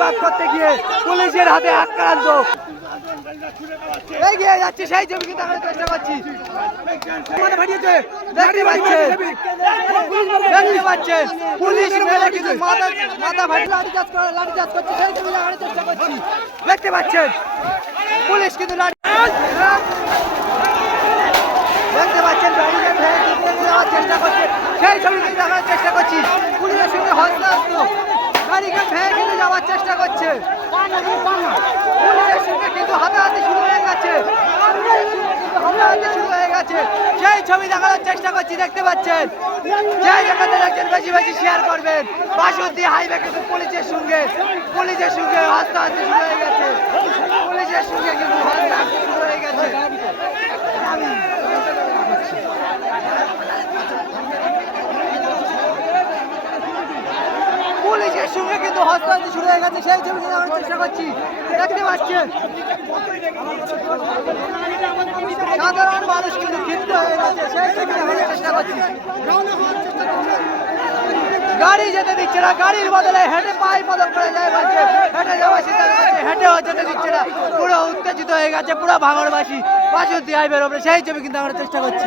প্রতিবাদ করতে গিয়ে পুলিশের হাতে আক্রান্ত। এগিয়ে যাচ্ছে, সেই কিন্তু আমরা চেষ্টা করছি। দেখতে পাচ্ছেন পুলিশ কিন্তু চাষ চাষ করছে, সেই দেখানোর চেষ্টা করছি। দেখতে পাচ্ছেন, পুলিশ কিন্তু দেখতে পাচ্ছেন চেষ্টা করছে, সেই ছবি দেখানোর চেষ্টা করছি। পুলিশের সঙ্গে হস্তাস্ত ব্যারিকেড ভেঙে যাওয়ার চেষ্টা করছে। পুলিশের সঙ্গে কিন্তু হাতাহাতি শুরু হয়ে গেছে। হাতাহাতি শুরু হয়ে গেছে। সেই ছবি দেখানোর চেষ্টা করছি, দেখতে পাচ্ছেন? সেই জায়গাতে দেখছেন বেশি বেশি শেয়ার করবেন। বাসন্তী হাইওয়ে কিন্তু পুলিশের সঙ্গে পুলিশের সঙ্গে হাতাহাতি শুরু হয়ে গেছে। পুলিশের সঙ্গে কিন্তু হাতাহাতি শুরু হয়ে গেছে। পুলিশের সঙ্গে কিন্তু হস্তান্তি শুরু হয়ে গেছে। সেই ছবি কিন্তু আমরা চেষ্টা করছি। দেখতে পাচ্ছেন? সাধারণ মানুষ কিন্তু ক্ষিপ্ত হয়ে গেছে। সেই ছবি আমরা চেষ্টা করছি। গাড়ি যেতে দিচ্ছে না। গাড়ির বদলে হেঁটে পায়ে বদল করে যায় বলছে। হেঁটে যাওয়ার সিদ্ধান্ত হেঁটেও যেতে দিচ্ছে না। পুরো উত্তেজিত হয়ে গেছে। পুরো ভাঙড়বাসী বাসন্তী হাইবের ওপরে সেই ছবি কিন্তু আমরা চেষ্টা করছি।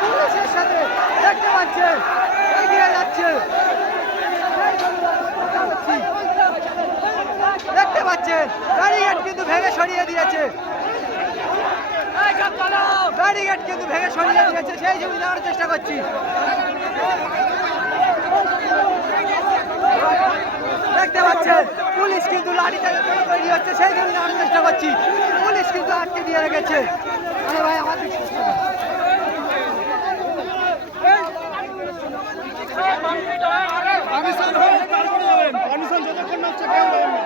পুলিশের সাথে দেখতে পাচ্ছেন এগিয়ে যাচ্ছে দেখতে পাচ্ছেন ব্যারিকেড কিন্তু ভেঙে সরিয়ে দিয়েছে। ব্যারিকেড কিন্তু ভেঙে সরিয়ে দিয়েছে, সেই ছবি দেওয়ার চেষ্টা করছি। দেখতে পাচ্ছেন, পুলিশ কিন্তু লাঠি চালিয়ে তৈরি হচ্ছে, সেই ছবি দেওয়ার চেষ্টা করছি। পুলিশ কিন্তু আটকে দিয়ে রেখেছে। আরে ভাই, আমার যাবেন পাকিস্তান যতক্ষণ না হচ্ছে কেউ যাবেন না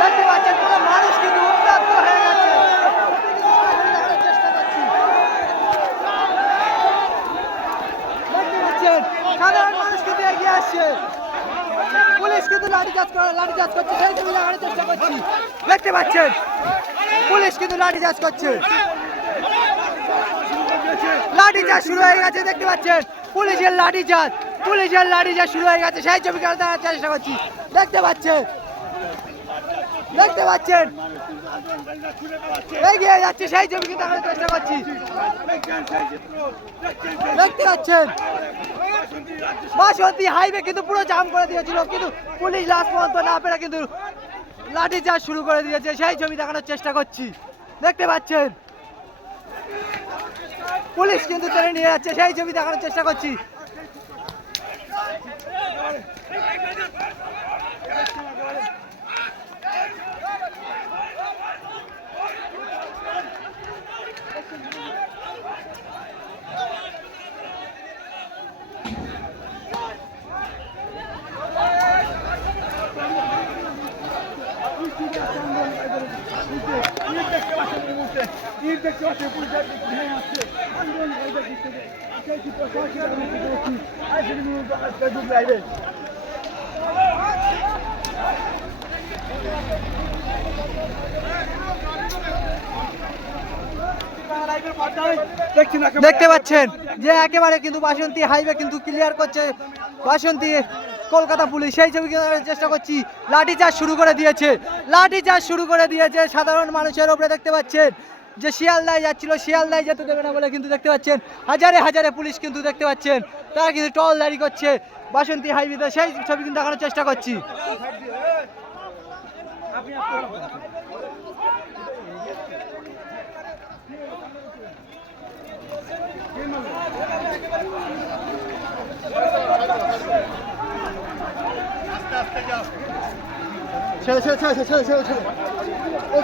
দেখতে পাচ্ছেন পুরো মানুষ কিন্তু উত্তপ্ত হয়ে গেছে চেষ্টা করছি দেখতে পাচ্ছেন সাধারণ মানুষ কিন্তু এগিয়ে আসছে পুলিশ কিন্তু লাঠি চাষ করে লাঠি চাষ করছে সেই ছবি দেখানোর চেষ্টা করছি দেখতে পাচ্ছেন পুলিশ চাষ করছে। লাঠি চাষ শুরু হয়ে গেছে, দেখতে পাচ্ছেন? পুলিশের লাঠি চাষ পুলিশের লাঠি চাষ শুরু হয়ে গেছে। সেই ছবি দেখানোর চেষ্টা করছি। দেখতে পাচ্ছেন? দেখতে পাচ্ছেন? এগিয়ে যাচ্ছে, সেই ছবি কিন্তু আমরা চেষ্টা করছি। দেখতে পাচ্ছেন? বাসন্তী হাইওয়ে কিন্তু পুরো জাম করে দিয়েছিল। কিন্তু পুলিশ লাস্ট পর্যন্ত না পেরে কিন্তু লাঠি চার্জ শুরু করে দিয়েছে। সেই ছবি দেখানোর চেষ্টা করছি। দেখতে পাচ্ছেন? পুলিশ কিন্তু টেনে নিয়ে যাচ্ছে সেই ছবি দেখানোর চেষ্টা করছি ইট দেখতে পাচ্ছেন এই মুহূর্তে ইট দেখতে পাচ্ছেন পুলিশ ভেঙে আসছে আন্দোলনকারীদের দিক থেকে সেই চিত্র সরাসরি আমি তুলে ধরছি আইসিডি নিউজ ফেসবুক লাইভে দেখছি না দেখতে পাচ্ছেন যে একেবারে কিন্তু বাসন্তী হাইওয়ে কিন্তু ক্লিয়ার করছে। বাসন্তী কলকাতা পুলিশ, সেই ছবি চেষ্টা করছি। লাঠি চার্জ শুরু করে দিয়েছে। লাঠি চার্জ শুরু করে দিয়েছে। সাধারণ মানুষের ওপরে দেখতে পাচ্ছেন যে শিয়ালদায় যাচ্ছিল। শিয়ালদায় যেতে দেবে না বলে কিন্তু দেখতে পাচ্ছেন। হাজারে হাজারে পুলিশ কিন্তু দেখতে পাচ্ছেন। তারা কিন্তু টল দাঁড়ি করছে। বাসন্তী হাইওয়েতে সেই ছবি কিন্তু দেখানোর চেষ্টা করছি। ছেড়ে ছেড়ে ছেড়ে ছেড়ে ছেড়ে ছেড়ে।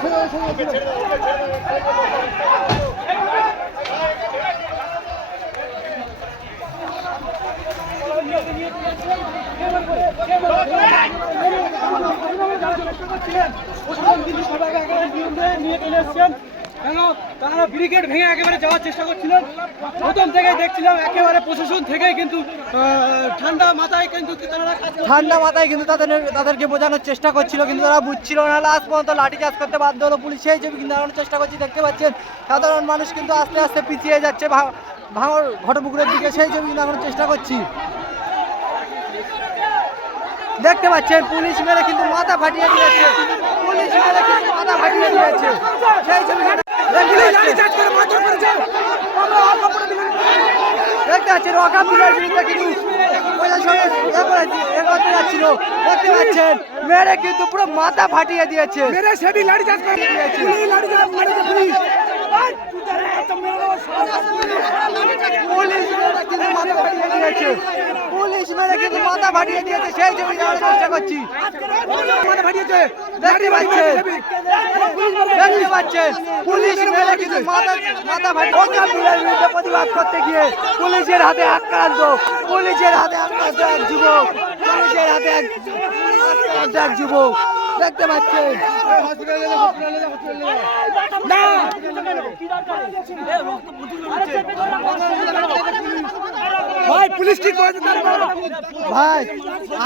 ছেড়ে ছেড়ে ছেড়ে। ব্রিগেড ভেঙে একেবারে যাওয়ার চেষ্টা করছিলেন প্রথম থেকে দেখছিলাম, একেবারে প্রশাসন থেকেই কিন্তু ঠান্ডা মাথায় কিন্তু। ঠান্ডা মাথায় কিন্তু তাদের, তাদেরকে বোঝানোর চেষ্টা করছিল, কিন্তু তারা বুঝছিল না। লাস্ট পর্যন্ত লাঠি লাঠিচার্জ করতে বাধ্য হলো পুলিশ। সেই ছবি কিন্তু দেখানোর চেষ্টা করছি, দেখতে পাচ্ছেন। সাধারণ মানুষ কিন্তু আস্তে আস্তে পিছিয়ে যাচ্ছে। ভাঙর ঘটপুকুরের দিকে সেই ছবি কিন্তু দেখানোর চেষ্টা করছি। দেখতে পাচ্ছেন, পুলিশ মেরে কিন্তু মাথা ফাটিয়ে দিয়েছে। পুলিশ মেরে কিন্তু মাথা ফাটিয়ে দিয়েছে। সেই কিন্তু দেখতে পাচ্ছেন। পাচ্ছেন ওয়াকাবিলের বিরুদ্ধে কিন্তু প্রশাসন এ করেছে, এ করতে যাচ্ছিল মেরে কিন্তু পুরো মাথা ফাটিয়ে দিয়েছে মেরে সেটি লাঠি চার্জ করে। পুলিশ মাথা ফাটিয়ে দিয়েছে পুলিশ মেরে কিন্তু মাথা ফাটিয়ে দিয়েছে, সেই ছবি দেওয়ার চেষ্টা করছি। মাথা ফাটিয়েছে, দেখতে দেখতে পুলিশ মেরে কিন্তু মাথা মাথা ফাটিয়ে প্রতিবাদ করতে গিয়ে পুলিশের হাতে আক্রান্ত, পুলিশের হাতে আক্রান্ত এক যুবক, পুলিশের হাতে এক আক্রান্ত এক যুবক। দেখতে পাচ্ছেন। ভাই পুলিশ কি করেছে ভাই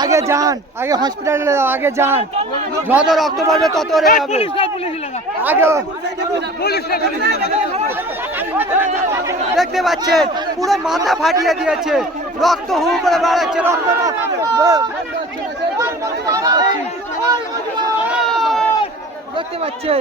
আগে যান আগে হসপিটালে আগে যান। যত রক্ত পড়বে তত রে হবে। আগে দেখতে পাচ্ছেন পুরো মাথা ফাটিয়ে দিয়েছে। রক্ত হু করে বাড়াচ্ছে রক্ত দেখতে পাচ্ছেন।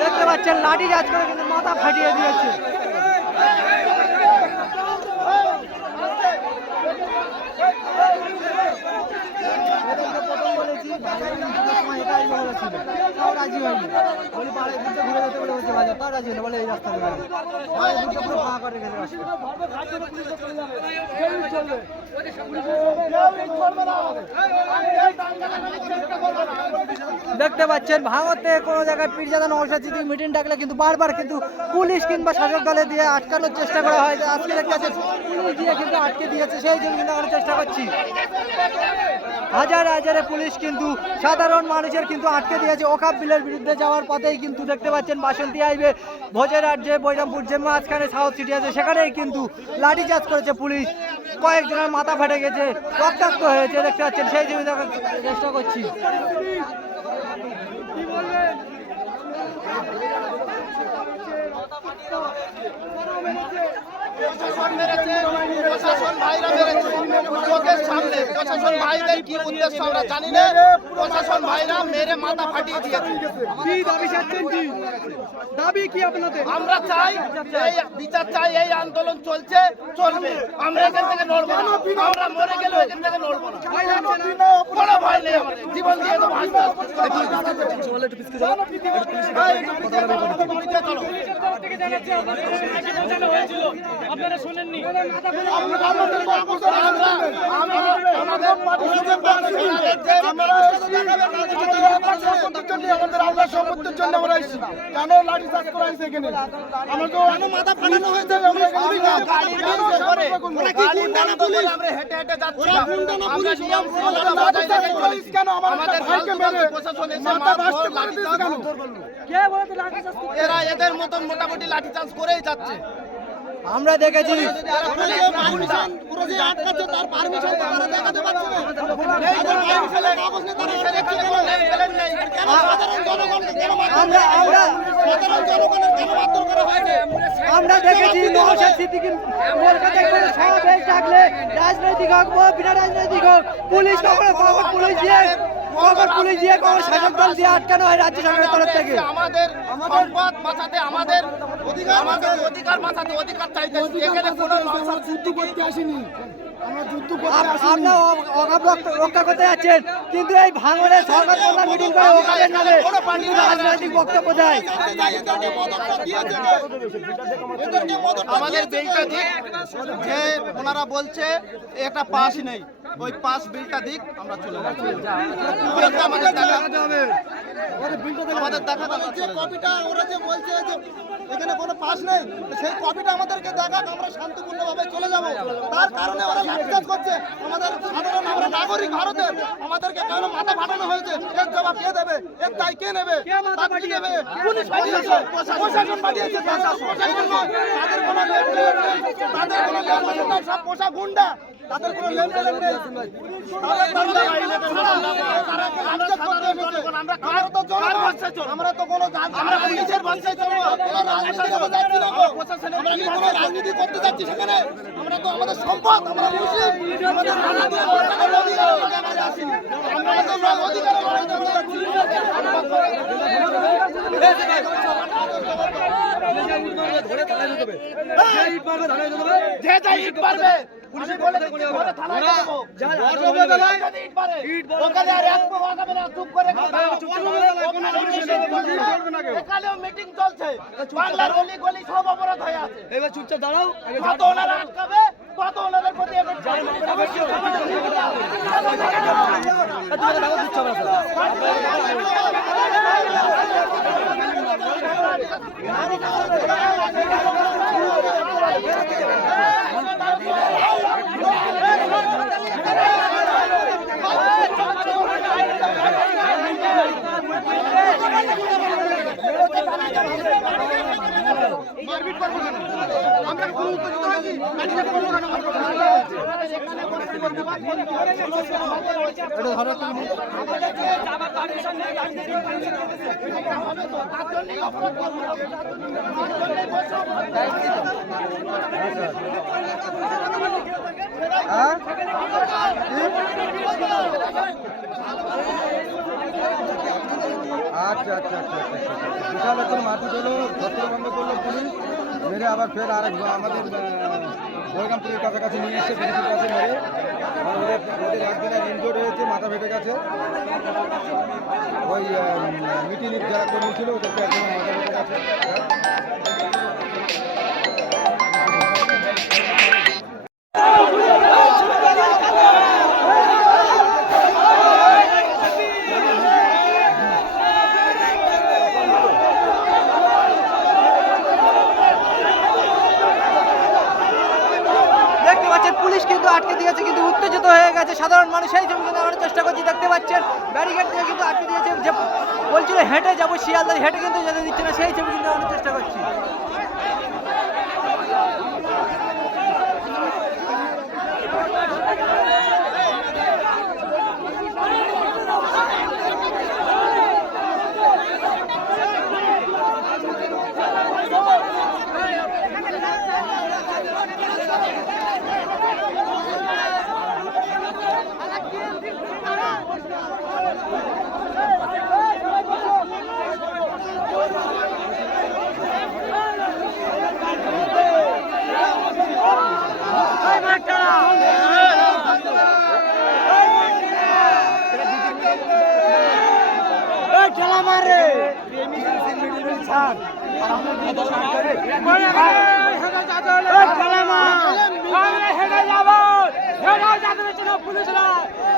দেখতে পাচ্ছেন লাঠি চার্জ করে কিন্তু মাথা ফাটিয়ে দিয়েছে। বলেছি, দেখতে পাচ্ছেন ভাঙতে কোনো জায়গায় পীরজাদা অসাচিত মিটিং ডাকলে কিন্তু বারবার কিন্তু পুলিশ কিংবা শাসক দলে দিয়ে আটকানোর চেষ্টা করা হয়। আজকে দেখতে পাচ্ছেন, পুলিশ দিয়ে কিন্তু আটকে দিয়েছে। সেই জন্য কিন্তু আমরা চেষ্টা করছি। হাজার হাজারে পুলিশ কিন্তু সাধারণ মানুষের কিন্তু আটকে দিয়েছে। ওকাপ বিলের বিরুদ্ধে যাওয়ার পথেই কিন্তু দেখতে পাচ্ছেন বাসন্তী হাইওয়ে ভোজেরহাট যে বৈরামপুর যে মাঝখানে সাউথ সিটি আছে, সেখানেই কিন্তু লাঠিচার্জ করেছে পুলিশ। কয়েকজনের মাথা ফেটে গেছে, রক্তাক্ত হয়েছে, দেখতে পাচ্ছেন। সেই দেখার চেষ্টা করছি। প্রশাসন মেরেছে প্রশাসন ভাইরা মেরেছে। চোখের সামনে প্রশাসন ভাইদের কি উদ্দেশ্য আমরা জানি না। প্রশাসন ভাইরা মেরে মাথা ফাটিয়ে দিয়েছে। কি দাবি চাচ্ছেন কি? দাবি কি আপনাদের? আমরা চাই এই বিচার চাই এই আন্দোলন চলছে চলবে। আমরা এখান থেকে নড়বো না। আমরা মরে গেলেও এখান থেকে নড়বো না। কোনো ভয় নেই আমাদের। জীবন দিয়ে তো ভাসতে আপনারা শোনেননি। আমাদের সম্পত্তির জন্য আমরা এসেছি কেন লাঠি চাষ করা হয়েছে এখানে মাথা ফাটানো হয়েছে লাঠি চাষ। এরা এদের মতন মোটামুটি লাঠিচার্জ করেই যাচ্ছে। আমরা দেখেছি। আমরা দেখেছি রাজনৈতিক হোক বিনা রাজনৈতিক হোক, পুলিশ কখনো পুলিশ দিয়ে পুলিশ দিয়ে শাসক দল দিয়ে আটকানো হয় রাজ্য সরকারের তরফ থেকে। আমাদের বাঁচাতে আমাদের আমাদের অধিকার বাঁচাতে অধিকার চাইতে এখানে কোনো যুদ্ধ করতে আসিনি। আমরা যুদ্ধ করতে আপ- আসিনি। আপনার অ- অগাপ রক্ত- রক্ষা করতে যাচ্ছেন। কিন্তু এই ভাঙনে সরকার কল্যাণ মিটিং করে ওখানের নামে রাজনৈতিক বক্তব্য দেয়। আমাদের বিলটা দিক যে ওনারা বলছে একটা পাস নেই। ওই পাস বিলটা দিক আমরা চলে আমাদের দেখা। আমাদের যে কপিটা ওরা যে বলছে যে এখানে কোনো পাস নেই সেই কপিটা আমাদেরকে দেখাক আমরা শান্তিপূর্ণভাবে চলে যাব। তার কারণে ওরা লাঠিচার্জ করছে। আমাদের সাধারণ আমরা নাগরিক ভারতের আমাদেরকে কেন মাথা ফাটানো হয়েছে? এর জবাব কে দেবে? এর দায় কে নেবে? তা পুলিশ প্রশাসন পাঠিয়েছে। তাদের কোনো তাদের কোনো সব পোষা গুন্ডা। তাদের কোনো লেনদেন নেই। আমরা তো কোনো আমরা পুলিশের বাসায় চলবো। কোনো রাজনীতি করতে যাচ্ছি আমরা রাজনীতি করতে যাচ্ছি সেখানে? আমরা তো আমাদের সম্পদ। আমরা মুসলিম। আমাদের অধিকার না। যে যা ইট পারবে আমি বলে দিচ্ছি ঘরে থানায় দেবো ওখানে ইট পারে ওখানে আর এক পা আগাবে না চুপ করে এখানেও মিটিং চলছে বাংলার গলি গলি সব অবরোধ হয়ে আছে এবার চুপচাপ দাঁড়াও কত ওনারা আটকাবে কত ওনাদের প্রতি এবার হ্যাঁ আচ্ছা আচ্ছা আচ্ছা আচ্ছা আচ্ছা। বিশাল এখন মারপিট হলো, ধরতে বন্ধ করল পুলিশ মেরে আবার ফের আরেক আমাদের বৈরামপুরের কাছাকাছি নিয়ে এসে কাছে মেরে মাথা ফেটে গেছে। ওই মিটিং যারা কর্মী ছিল ওদেরকে একজনের মাথা ফেটে গেছে। আটকে দিয়েছে, কিন্তু উত্তেজিত হয়ে গেছে সাধারণ মানুষ। সেই জমি আমরা চেষ্টা করছি, দেখতে পাচ্ছেন, ব্যারিকেড দিয়ে কিন্তু আটকে দিয়েছে। যে বলছিল হেঁটে যাব, শিয়ালদা হেঁটে কিন্তু যেতে দিচ্ছে না, সেই ছবি কিন্তু আমরা চেষ্টা করছি পুলিশরা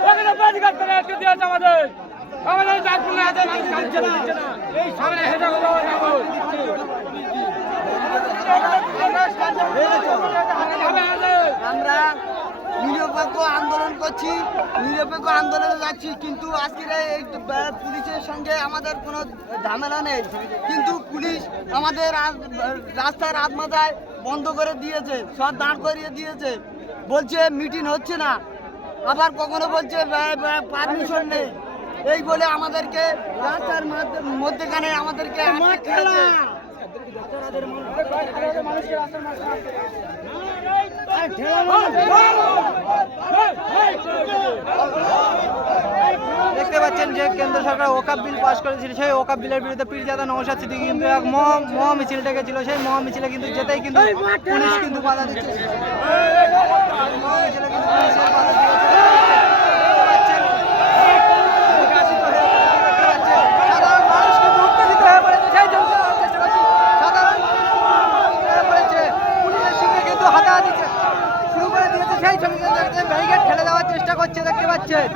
এখানে ব্যারিকেড করে আটকে দিয়েছে আমাদের আমাদের চাঁদপুরে আছে দিচ্ছে না এই সামনে হেঁটে গেলো আমরা নিরপেক্ষ আন্দোলন করছি নিরপেক্ষ আন্দোলনে যাচ্ছি কিন্তু আজকের এই পুলিশের সঙ্গে আমাদের কোনো ঝামেলা নেই। কিন্তু পুলিশ আমাদের রাস- রাস্তায় রাত মাথায় বন্ধ করে দিয়েছে সব দাঁড় করিয়ে দিয়েছে। বলছে মিটিং হচ্ছে না আবার কখনো বলছে পারমিশন নেই। এই বলে আমাদেরকে রাস্তার মধ্যেখানে আমাদেরকে। দেখতে পাচ্ছেন যে কেন্দ্র সরকার ওকাপ বিল পাস করেছিল, সেই ওকাপ বিলের বিরুদ্ধে পীরজাদা নৌসাদ সিদ্দিকী কিন্তু এক মহা মিছিল ডেকেছিল সেই মহা মিছিলে কিন্তু যেতেই কিন্তু পুলিশ কিন্তু বাধা দিচ্ছে। মহা মিছিলে কিন্তু পুলিশের বাধা দিয়েছে। সাধারণ মানুষ কিন্তু উত্তেজিত হয়ে পড়েছে সেই জন্য চেষ্টা করছি সাধারণ মানুষ হয়ে পড়েছে পুলিশের সঙ্গে কিন্তু হাতাহাতি শুরু করে দিয়েছে সেই ছবি ব্যারিকেড ঠেলে দেওয়ার চেষ্টা করছে দেখতে পাচ্ছেন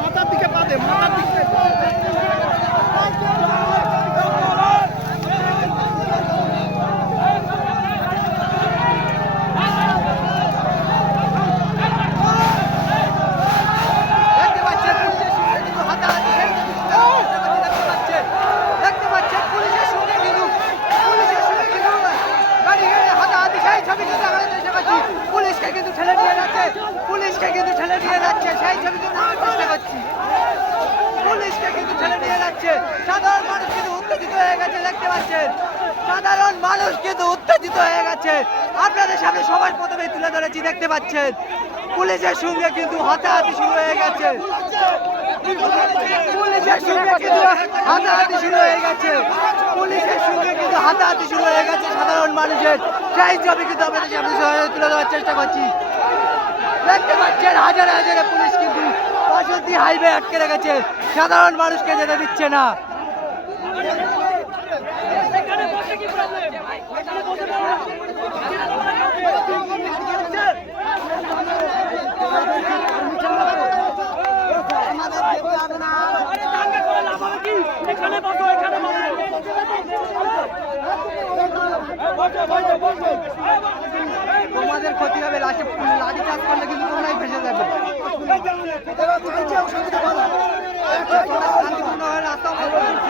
মাথার দিকে পাতে মাথার দিকে দেখতে পাচ্ছেন পুলিশের সঙ্গে কিন্তু হাতাহাতি দেখতে পাচ্ছেন দেখতে পাচ্ছেন পুলিশের সঙ্গে কিন্তু পুলিশের সঙ্গে কিন্তু গাড়ি গাড়ি হাতাহাতি সেই ছবি কিন্তু দেখানোর চেষ্টা করছি পুলিশকে কিন্তু ঠেলে নিয়ে যাচ্ছে পুলিশকে কিন্তু ঠেলে নিয়ে যাচ্ছে সেই ছবি কিন্তু দেখানোর চেষ্টা করছি পুলিশকে কিন্তু ঠেলে নিয়ে যাচ্ছে সাধারণ মানুষ কিন্তু উত্তেজিত হয়ে গেছে দেখতে পাচ্ছেন সাধারণ মানুষ কিন্তু উত্তেজিত হয়ে গেছে। আপনাদের সামনে সবার প্রথমে তুলে ধরেছি, দেখতে পাচ্ছেন। পুলিশের সঙ্গে কিন্তু হাতাহাতি শুরু হয়ে গেছে। পুলিশের সঙ্গে কিন্তু হাতাহাতি শুরু হয়ে গেছে। পুলিশের সঙ্গে কিন্তু হাতাহাতি শুরু হয়ে গেছে সাধারণ মানুষের। সেই ছবি কিন্তু আপনাদের সামনে তুলে দেওয়ার চেষ্টা করছি। দেখতে পাচ্ছেন, হাজারে হাজারে পুলিশ কিন্তু বাসন্তী হাইওয়ে আটকে রেখেছে। সাধারণ মানুষকে যেতে দিচ্ছে না আমাদের যেতে হবে না তোমাদের ক্ষতি হবে লাস্টে লাঠি চার্জ করলে কিন্তু তোমরাই ফেসে যাবে। রাস্তা অবরোধ করছে।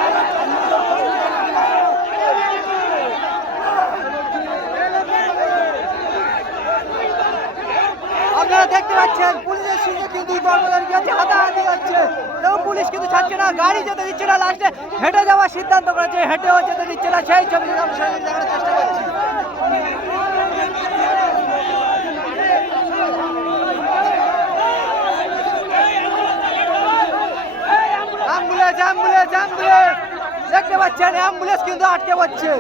আপনারা দেখতে পাচ্ছেন, পুলিশের সঙ্গে কিন্তু কর্মচারী হাতাহাতি হচ্ছে। এবং পুলিশ কিন্তু ছাড়ছে না, গাড়ি যেতে দিচ্ছে না, লাস্টে হেঁটে যাওয়ার সিদ্ধান্ত করেছে, হেঁটেও যেতে দিচ্ছে না, সেই ছবি দেখানোর চেষ্টা করছি। অ্যাম্বুলেন্স। দেখতে পাচ্ছেন, অ্যাম্বুলেন্স কিন্তু আটকে পড়ছে।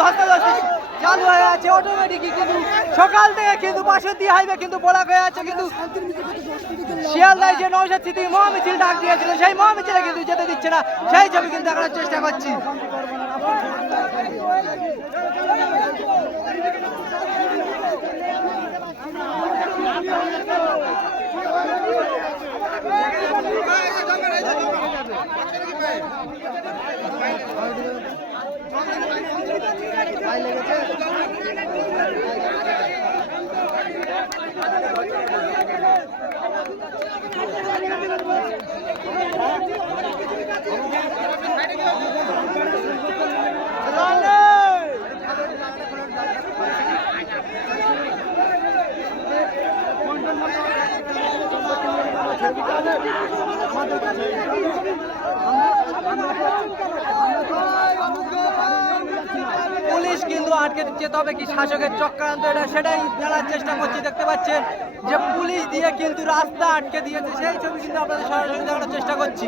ধস্তাধস্তি চালু হয়ে আছে অটোমেটিকই কিন্তু সকাল থেকে কিন্তু বাসন্তী হাইওয়ে কিন্তু বলা হয়ে আছে কিন্তু শিয়ালদায় যে নৌসাদ স্মৃতি মহামিছিল ডাক দিয়েছিল, সেই মহামিছিলে কিন্তু যেতে দিচ্ছে না, সেই ছবি কিন্তু দেখানোর চেষ্টা করছি। পুলিশ কিন্তু আটকে দিচ্ছে তবে কি শাসকের চক্রান্ত এটা সেটাই জানার চেষ্টা করছি দেখতে পাচ্ছেন যে পুলিশ দিয়ে কিন্তু রাস্তা আটকে দিয়েছে সেই ছবি কিন্তু আপনাদের সরাসরি দেখানোর চেষ্টা করছি।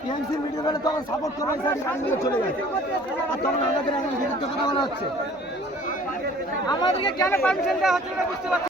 টিএমসির মিডিয়া গেলে তখন সাপোর্ট করে ওই সাইড গানগুলো চলে যায় আর তখন আমাদের এখন বিরুদ্ধে কথা বলা হচ্ছে। আমাদেরকে কেন পারমিশন দেওয়া হচ্ছে না বুঝতে পারছি